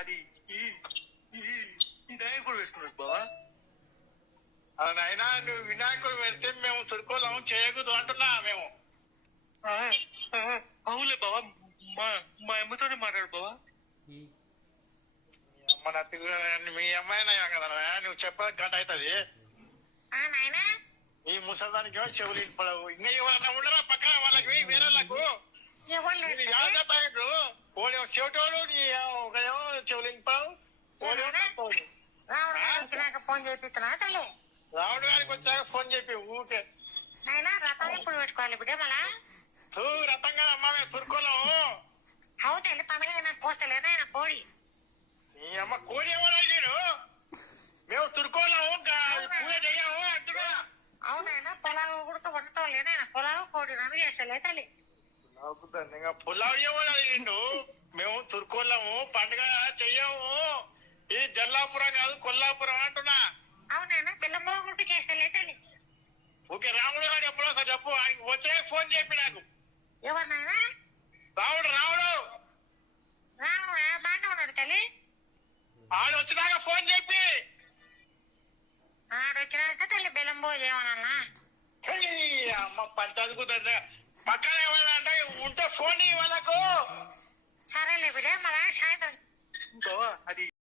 అది ఈ వినాయకుడు వేసుకున్నాడు బావా. అవునైనా నువ్వు వినాయకుడు పెడితే మేము తురుకోలేము చేయకూడదు అంటున్నా మేము. అవునులే బావా, మా అమ్మతోనే మాట్లాడు బావా. అమ్మ నత్తి మీ అమ్మాయి కదా నువ్వు చెప్పక గంట అవుతుంది. ఈ ముసలిదానికి ఏమో చెవులు పడవు. ఇంకా ఎవరన్నా ఉండరా పక్కన వాళ్ళకి వేరే వాళ్ళకు కోడి చెవిటోడు ఒకడేమో చెవులు ఇంపావు. ఫోన్ చేపిస్తున్నా తల్లి. రావుడు గారికి వచ్చాక ఫోన్ చెప్పి ఊకే రథం ఎప్పుడు పెట్టుకోవాలి బిడ్డ మళ్ళా రథం కదా అమ్మ మేము తురుకోలేము. అవుతాయి పండుగ నాకు కోస్తలేనా ఆయన కోడి. ఈ అమ్మ కోడి ఎవరు అడిగాడు? మేము తురుకోలేము పూజ చెయ్యము అంటున్నా. అవునైనా పొలావు కూడా వండుకోలేనా పొలావు కోడి నన్ను చేస్తలే తల్లి. పుల్లావు ఎవరు అడిగిండు? మేము తురుకోలేము పండుగ చెయ్యము. ఈ జల్లాపురం కాదు కొల్లాపురం అంటున్నా. అవునైనా పిల్లమ్మ గుంటు చేస్తలే తల్లి. ఓకే రాముడు గారు ఎప్పుడో సార్ చెప్పు. ఆయనకు వచ్చే ఫోన్ చెప్పి నాకు. ఎవరినైనా రావుడు రావుడు బాగా ఉన్నాడు తల్లి. ఆడు వచ్చినాక ఫోన్ చెప్పి. ఆడొచ్చినాక తల్లి బెల్లం భోజనం ఏమన్నా అమ్మ పంచదుకుతుంది. పక్కన ఏమైనా అంటే ఉంటే ఫోన్ వాళ్ళకు. సరేలే బిడ్డ మళ్ళా సాయంత్రం బావా అది